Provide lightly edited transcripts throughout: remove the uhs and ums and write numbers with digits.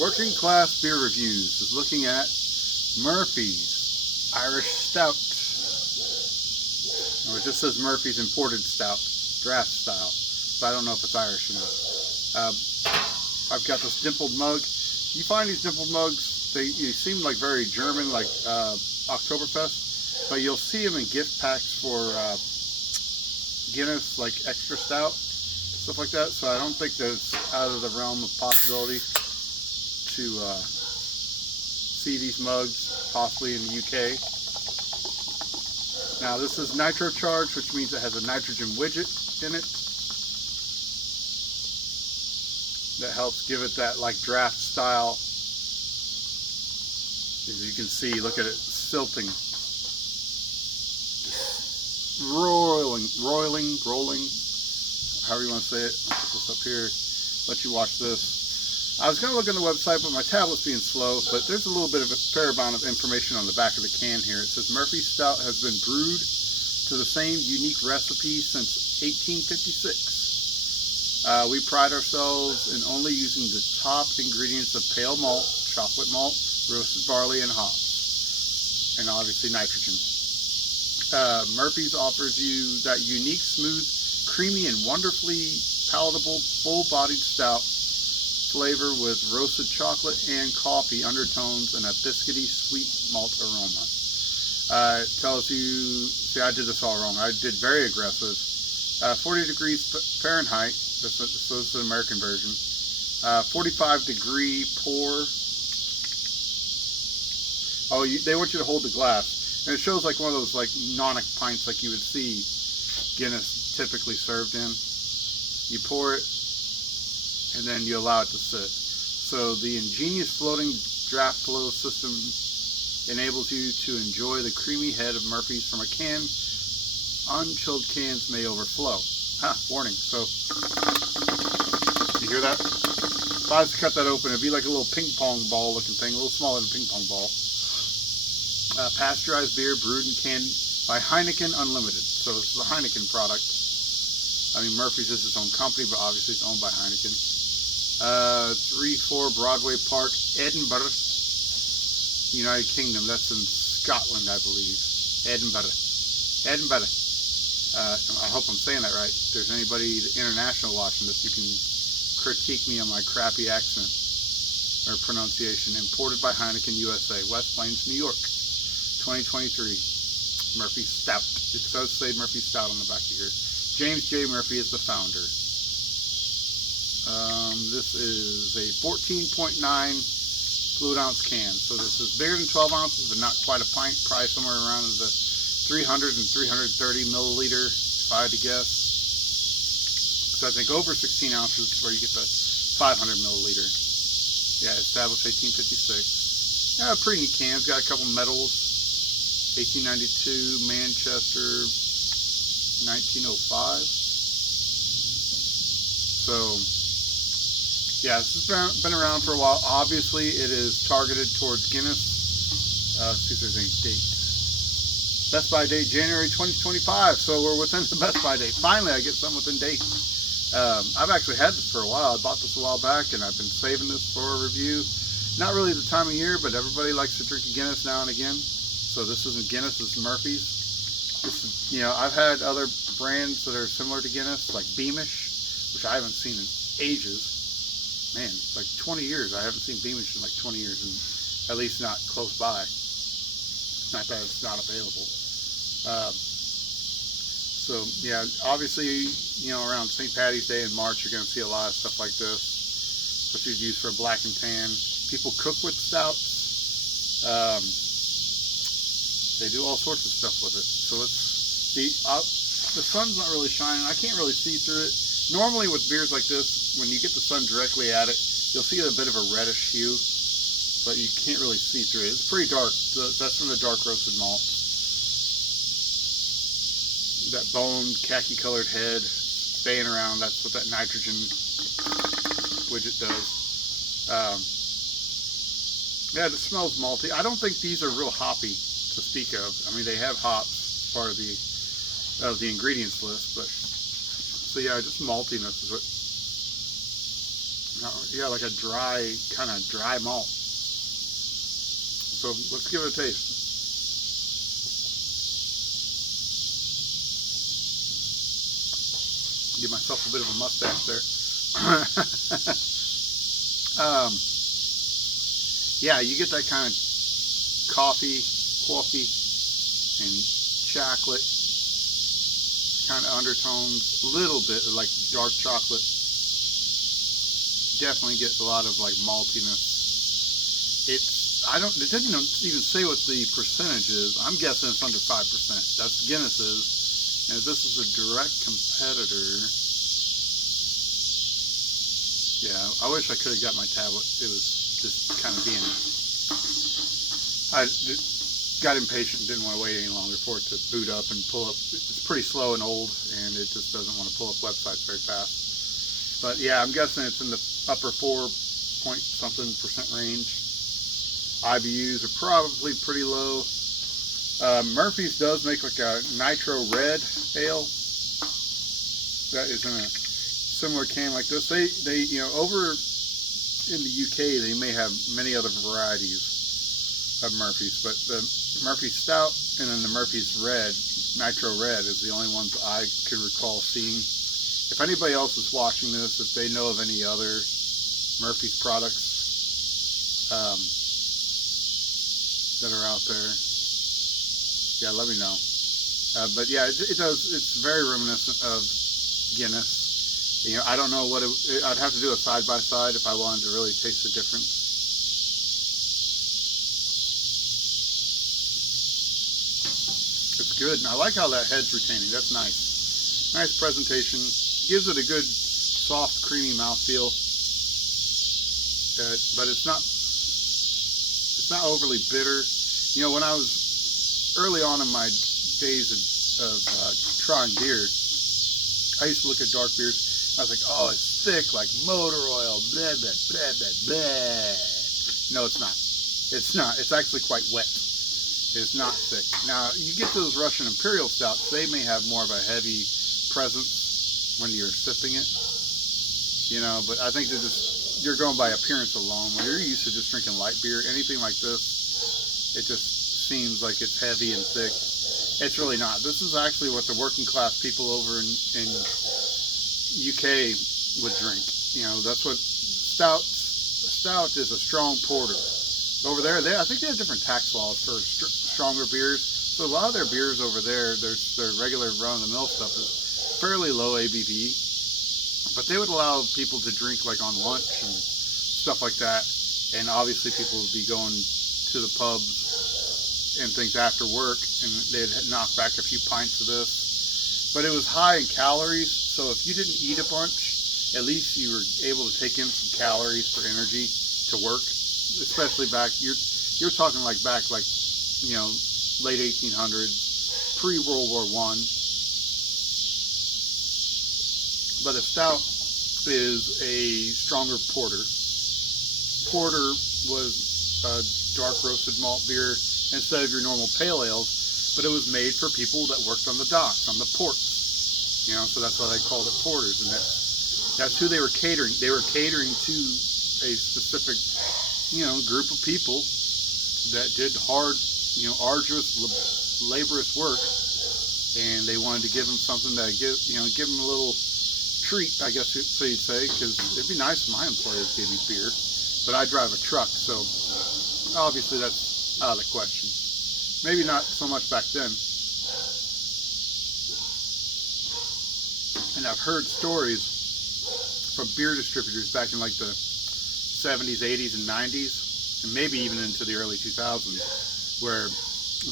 Working Class Beer Reviews is looking at Murphy's Irish Stout. Or it just says Murphy's Imported Stout, draft style. So I don't know if it's Irish or not. I've got this dimpled mug. You find these dimpled mugs, they seem like very German, like Oktoberfest, but you'll see them in gift packs for Guinness, like extra stout, stuff like that. So I don't think that's out of the realm of possibility to see these mugs possibly in the UK. Now this is nitro charged, which means it has a nitrogen widget in it that helps give it that like draft style. As you can see, look at it silting, rolling, however you want to say it. I'll put this up here, let you watch this. I was going to look on the website, but my tablet's being slow, but there's a little bit of a fair amount of information on the back of the can here. It says Murphy's Stout has been brewed to the same unique recipe since 1856. We pride ourselves in only using the top ingredients of pale malt, chocolate malt, roasted barley, and hops, and obviously nitrogen. Murphy's offers you that unique, smooth, creamy, and wonderfully palatable, full-bodied stout flavor with roasted chocolate and coffee undertones and a biscuity sweet malt aroma. It tells you, see, I did this all wrong. I did very aggressive. 40 degrees Fahrenheit, so this is the American version. 45 degree pour. Oh, they want you to hold the glass. And it shows like one of those like nonic pints like you would see Guinness typically served in. You pour it, and then you allow it to sit. So the ingenious floating draft flow system enables you to enjoy the creamy head of Murphy's from a can. Unchilled cans may overflow. Warning. So, you hear that? If I was to cut that open, it'd be like a little ping pong ball looking thing, a little smaller than a ping pong ball. Pasteurized beer brewed and canned by Heineken Unlimited. So this is a Heineken product. I mean, Murphy's is its own company, but obviously it's owned by Heineken. 3-4 Broadway Park, Edinburgh, United Kingdom. That's in Scotland, I believe. Edinburgh. I hope I'm saying that right. If there's anybody international watching this, you can critique me on my crappy accent or pronunciation. Imported by Heineken USA, West Plains, New York, 2023. Murphy Stout. It does say Murphy Stout on the back of here. James J. Murphy is the founder. This is a 14.9 fluid ounce can. So this is bigger than 12 ounces, but not quite a pint. Probably somewhere around the 300 and 330 milliliter, if I had to guess. So I think over 16 ounces is where you get the 500 milliliter. Yeah, established 1856. Yeah, pretty neat can. It's got a couple medals. 1892, Manchester, 1905. So, yeah, this has been around for a while. Obviously, it is targeted towards Guinness. Let's see if there's any dates. Best by date, January 2025. So we're within the best by date. Finally, I get something within date. I've actually had this for a while. I bought this a while back, and I've been saving this for a review. Not really the time of year, but everybody likes to drink a Guinness now and again. So this isn't Guinness, this is Murphy's. This is, you know, I've had other brands that are similar to Guinness, like Beamish, which I haven't seen in ages. Man, like 20 years. I haven't seen Beamish in like 20 years, and at least not close by. Not that it's not available. So yeah, obviously, you know, around St. Paddy's Day in March, you're going to see a lot of stuff like this, which is used for black and tan. People cook with stouts. They do all sorts of stuff with it. So it's the sun's not really shining. I can't really see through it. Normally with beers like this, when you get the sun directly at it, you'll see a bit of a reddish hue, but you can't really see through it. It's pretty dark. That's from the dark roasted malt. That boned, khaki-colored head staying around. That's what that nitrogen widget does. Yeah, it smells malty. I don't think these are real hoppy to speak of. I mean, they have hops as part of the ingredients list, but so yeah, just maltiness is what Yeah, like a dry, kind of dry malt. So let's give it a taste. Give myself a bit of a mustache there. Yeah, you get that kind of coffee and chocolate kind of undertones, a little bit like dark chocolate. Definitely get a lot of like maltiness. It didn't even say what the percentage is. I'm guessing it's under 5%. That's Guinness's. And if this is a direct competitor, yeah, I wish I could have got my tablet. It was just kind of being, I got impatient, didn't want to wait any longer for it to boot up and pull up. It's pretty slow and old, and it just doesn't want to pull up websites very fast. But yeah, I'm guessing it's in the upper 4-point-something% range. IBUs are probably pretty low. Murphy's does make like a nitro red ale that is in a similar can like this. They over in the UK they may have many other varieties of Murphy's, but the Murphy's Stout and then the Murphy's Red, Nitro Red, is the only ones I can recall seeing. If anybody else is watching this, if they know of any other Murphy's products that are out there, yeah, let me know. But yeah, it does. It's very reminiscent of Guinness. You know, I don't know what I'd have to do a side by side if I wanted to really taste the difference. It's good, and I like how that head's retaining. That's nice. Nice presentation. Gives it a good, soft, creamy mouthfeel. But it's not overly bitter. You know, when I was early on in my days of trying beer, I used to look at dark beers. I was like, oh, it's thick like motor oil. Blah, blah, blah, blah, blah. No, it's not. It's not. It's actually quite wet. It's not thick. Now, you get those Russian Imperial Stouts, they may have more of a heavy presence when you're sipping it. You know, but I think you're going by appearance alone. When you're used to just drinking light beer, anything like this, it just seems like it's heavy and thick. It's really not. This is actually what the working class people over in UK would drink. You know, that's what stout is, a strong porter. Over there, I think they have different tax laws for stronger beers. So a lot of their beers over there, their regular run-of-the-mill stuff is fairly low ABV. But they would allow people to drink like on lunch and stuff like that. And obviously people would be going to the pubs and things after work, and they'd knock back a few pints of this. But it was high in calories, so if you didn't eat a bunch, at least you were able to take in some calories for energy to work. Especially back, you're talking like back, like, you know, late 1800s, pre-World War I. But a stout is a stronger porter. Porter was a dark roasted malt beer instead of your normal pale ales, but it was made for people that worked on the docks, on the ports. You know, so that's why they called it porters, and that's who they were catering. They were catering to a specific, you know, group of people that did hard, you know, arduous, laborious work, and they wanted to give them something that give them a little treat, I guess so you'd say, because it'd be nice if my employers gave me beer, but I drive a truck, so obviously that's out of the question. Maybe not so much back then. And I've heard stories from beer distributors back in like the 70s, 80s, and 90s, and maybe even into the early 2000s, where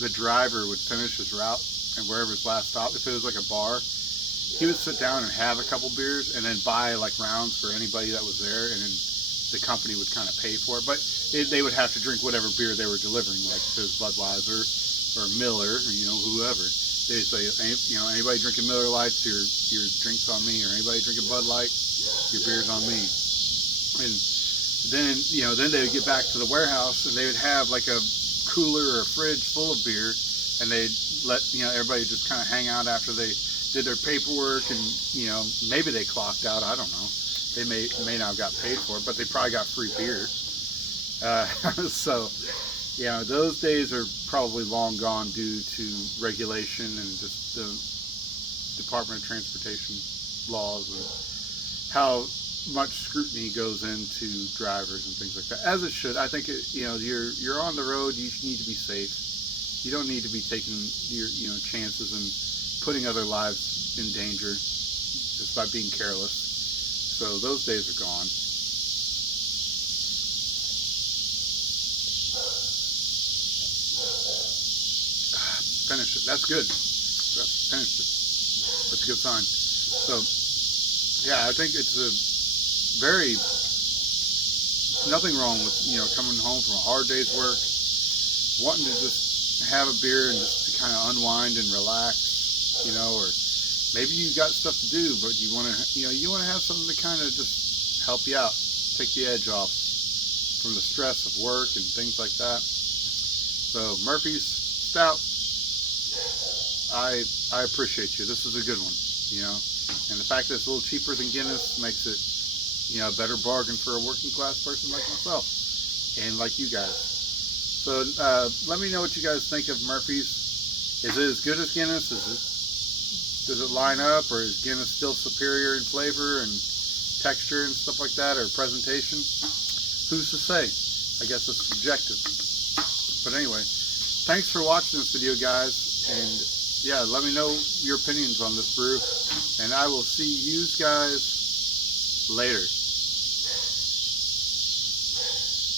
the driver would finish his route, and wherever his last stop, if it was like a bar, he would sit down and have a couple beers and then buy like rounds for anybody that was there, and then the company would kind of pay for it. But they would have to drink whatever beer they were delivering, like if it was Budweiser or Miller, or, you know, whoever. They'd say, you know, anybody drinking Miller Lights, your drink's on me, or anybody drinking Bud Light, your beer's on me. And then, you know, then they would get back to the warehouse and they would have like a cooler or a fridge full of beer, and they'd let, you know, everybody just kind of hang out after they did their paperwork, and, you know, maybe they clocked out, I don't know. they may not have got paid for it, but they probably got free beer. So, you know, those days are probably long gone due to regulation and just the Department of Transportation laws and how much scrutiny goes into drivers and things like that, as it should. I think you know, you're on the road, you need to be safe. You don't need to be taking your chances and putting other lives in danger just by being careless. So those days are gone. Finished it. That's good. Finished it. That's a good sign. So, yeah, I think it's nothing wrong with, you know, coming home from a hard day's work, wanting to just have a beer and just to kind of unwind and relax, you know, or maybe you got stuff to do, but you want to have something to kind of just help you out, take the edge off from the stress of work and things like that. So Murphy's Stout, I appreciate you. This is a good one, you know, and the fact that it's a little cheaper than Guinness makes it, you know, a better bargain for a working class person like myself and like you guys. So let me know what you guys think of Murphy's. Is it as good as Guinness? Does it line up, or is Guinness still superior in flavor and texture and stuff like that, or presentation? Who's to say? I guess it's subjective. But anyway, thanks for watching this video, guys, and yeah, let me know your opinions on this brew, and I will see you guys later.